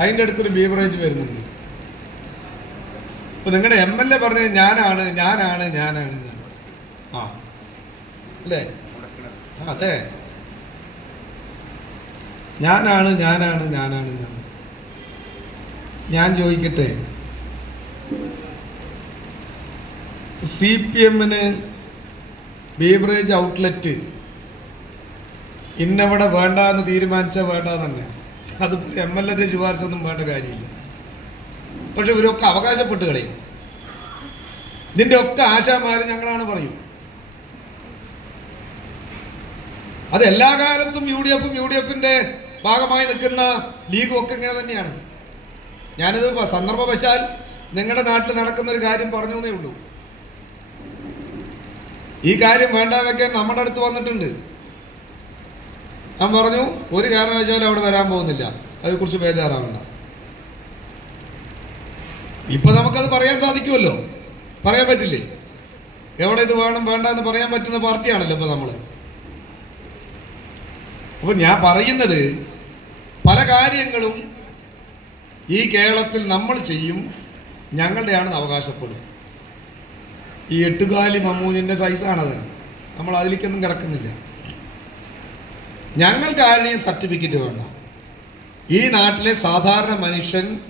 അതിന്റെ അടുത്തൊരു ബീവറേജ് വരുന്നുണ്ട്. ഇപ്പൊ നിങ്ങളുടെ എം എൽ എ പറഞ്ഞ ഞാനാണ് ഞാനാണ് ഞാനാണ്. ആ. അല്ലേ? അതെ. ഞാനാണ് ഞാനാണ് ഞാനാണ് ഞാൻ ഞാൻ ചോദിക്കട്ടെ? സി പി എമ്മിന് ബീവറേജ് ഔട്ട്ലെറ്റ് ഇന്നവിടെ വേണ്ട എന്ന് തീരുമാനിച്ചാൽ വേണ്ട തന്നെ അത് എം എൽ എന്റെ ശുപാർശ ഒന്നും വേണ്ട കാര്യമില്ല. പക്ഷെ ഇവരൊക്കെ അവകാശപ്പെട്ട് കളയും. ഇതിന്റെ ഒക്കെ ആശാമാര് ഞങ്ങളാണ് പറയും. അത് എല്ലാ കാലത്തും യു ഡി എഫും യു ഡി എഫിന്റെ ഭാഗമായി നിൽക്കുന്ന ലീഗും ഒക്കെ ഇങ്ങനെ തന്നെയാണ്. ഞാനിത് സന്ദർഭവശാൽ നിങ്ങളുടെ നാട്ടിൽ നടക്കുന്ന ഒരു കാര്യം പറഞ്ഞു എന്നേ ഉള്ളൂ. ഈ കാര്യം വേണ്ട വെക്കാൻ നമ്മുടെ അടുത്ത് വന്നിട്ടുണ്ട്. ഞാൻ പറഞ്ഞു ഒരു കാരണവശാലും അവിടെ വരാൻ പോകുന്നില്ല. അതിനെക്കുറിച്ച് ബേജാറാവണ്ട. ഇപ്പൊ നമുക്കത് പറയാൻ സാധിക്കുമല്ലോ. പറയാൻ പറ്റില്ലേ? എവിടെ ഇത് വേണം വേണ്ട എന്ന് പറയാൻ പറ്റുന്ന പാർട്ടിയാണല്ലോ ഇപ്പൊ നമ്മൾ. അപ്പൊ ഞാൻ പറയുന്നത് പല കാര്യങ്ങളും ഈ കേരളത്തിൽ നമ്മൾ ചെയ്യും ഞങ്ങളുടെയാണെന്ന് അവകാശപ്പെടും. ഈ എട്ടുകാലി മമ്മൂഞ്ഞിന്റെ സൈസാണത് നമ്മൾ അതിലേക്കൊന്നും കിടക്കുന്നില്ല. ഞങ്ങൾക്ക് ആരുടെയും സർട്ടിഫിക്കറ്റ് വേണ്ട. ഈ നാട്ടിലെ സാധാരണ മനുഷ്യൻ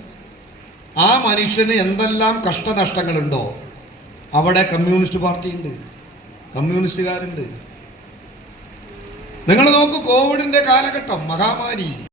ആ മനുഷ്യന് എന്തെല്ലാം കഷ്ടനഷ്ടങ്ങളുണ്ടോ അവിടെ കമ്മ്യൂണിസ്റ്റ് പാർട്ടി ഉണ്ട് കമ്മ്യൂണിസ്റ്റുകാരുണ്ട്. നിങ്ങൾ നോക്കൂ കോവിഡിന്റെ കാലഘട്ടം മഹാമാരി.